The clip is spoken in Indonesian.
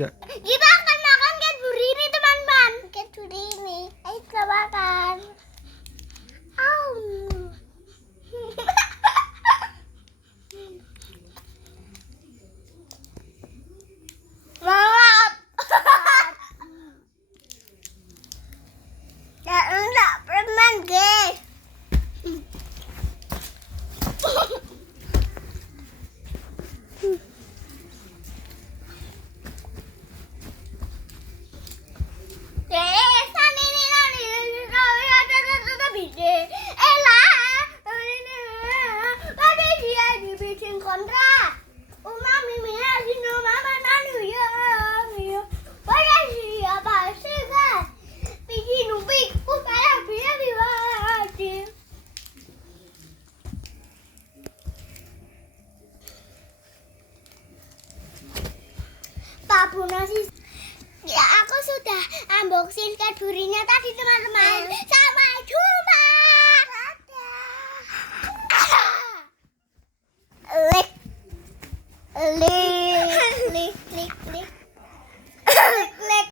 gak? Kita akan makan Cadbury ini teman-teman. Cadbury ini. Ayo kita makan. Maaf. Ya enggak permen guys. Pak Bunasi, ya aku sudah unboxing Cadbury-nya tadi teman-teman. Sampai jumpa. Dadah. Lick.